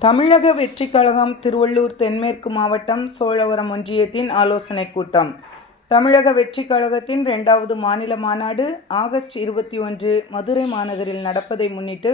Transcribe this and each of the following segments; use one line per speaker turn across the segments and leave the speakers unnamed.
தமிழக வெற்றி கழகம் திருவள்ளூர் தென்மேற்கு மாவட்டம் சோழவரம் ஒன்றியத்தின் ஆலோசனைக் கூட்டம். தமிழக வெற்றி கழகத்தின் இரண்டாவது மாநில மாநாடு ஆகஸ்ட் இருபத்தி ஒன்று மதுரை மாநகரில் நடப்பதை முன்னிட்டு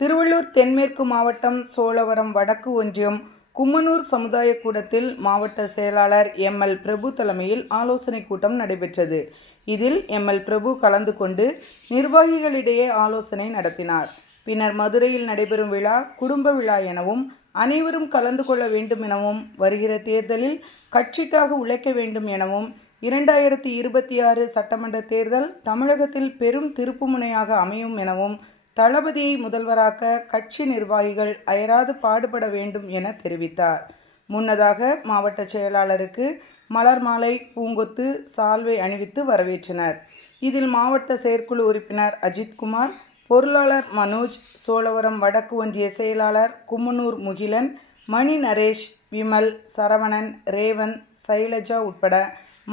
திருவள்ளூர் தென்மேற்கு மாவட்டம் சோழவரம் வடக்கு ஒன்றியம் கும்மனூர் சமுதாய கூடத்தில் மாவட்ட செயலாளர் எம். எல். பிரபு தலைமையில் ஆலோசனைக் கூட்டம் நடைபெற்றது. இதில் எம். எல். பிரபு கலந்து கொண்டு நிர்வாகிகளிடையே ஆலோசனை நடத்தினார். பின்னர் மதுரையில் நடைபெறும் விழா குடும்ப விழா எனவும் அனைவரும் கலந்து கொள்ள வேண்டும் எனவும் வருகிற தேர்தலில் கட்சிக்காக உழைக்க வேண்டும் எனவும் இரண்டாயிரத்தி இருபத்தி ஆறு சட்டமன்ற தேர்தல் தமிழகத்தில் பெரும் திருப்புமுனையாக அமையும் எனவும் தளபதியை முதல்வராக்க கட்சி நிர்வாகிகள் அயராது பாடுபட வேண்டும் என தெரிவித்தார். முன்னதாக மாவட்ட செயலாளருக்கு மலர் மாலை பூங்கொத்து சால்வை அணிவித்து வரவேற்றனர். இதில் மாவட்ட செயற்குழு உறுப்பினர் அஜித்குமார் பொருளாளர் மனோஜ் சோழவரம் வடக்கு ஒன்றிய செயலாளர் கும்மனூர் முகிலன் மணி நரேஷ் விமல் சரவணன் ரேவன் சைலஜா உட்பட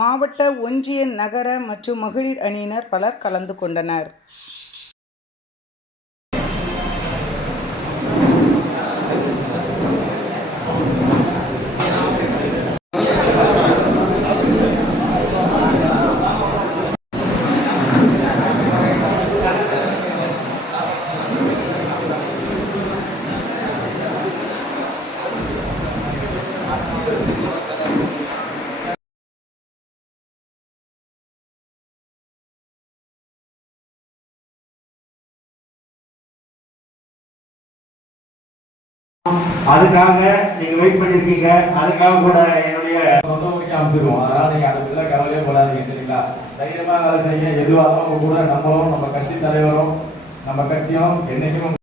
மாவட்ட ஒன்றிய நகர மற்றும் மகளிர் அணியினர் பலர் கலந்து கொண்டனர்.
அதுக்காக நீங்க வெயிட் பண்ணிருக்கீங்க. அதுக்காக கூட என்னுடைய
சொந்த ஊருக்கு அமைச்சிருவோம் அதனால நீங்க அதை பிள்ளை கவலையே போடாதீங்க சரிங்களா? தைரியமா வேலை செய்யுங்க. எதுவாக கூட நம்மளும் நம்ம கட்சி தலைவரும் நம்ம கட்சியும் என்னைக்கும்